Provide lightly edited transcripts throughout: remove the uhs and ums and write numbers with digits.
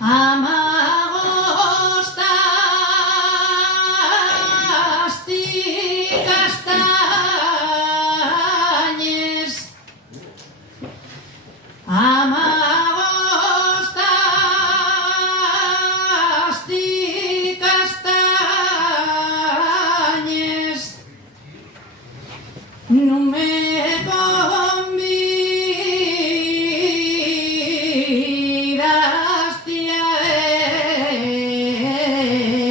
Amagostas castañes, amagostas castañes, no me convidas a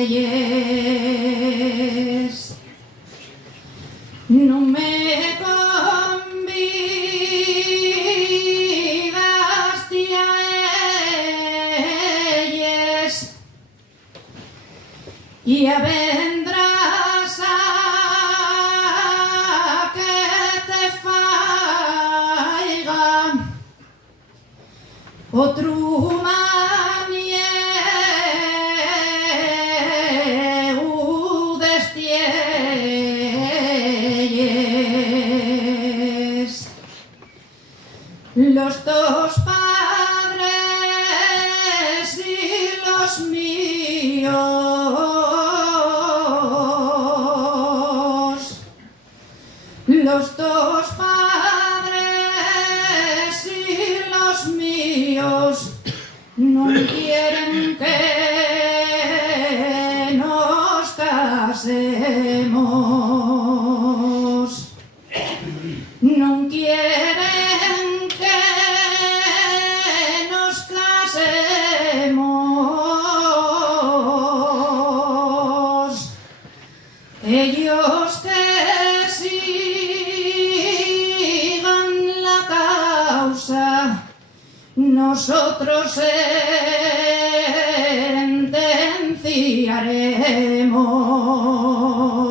ellas, no me convidas a ellas, y ya vendrás a que te faiga otro manieu destielles. Los dos padres y los míos, los dos padres y los míos no quieren que nos casemos, no quieren que nos casemos, ellos que sigan la causa, nosotros sentenciaremos.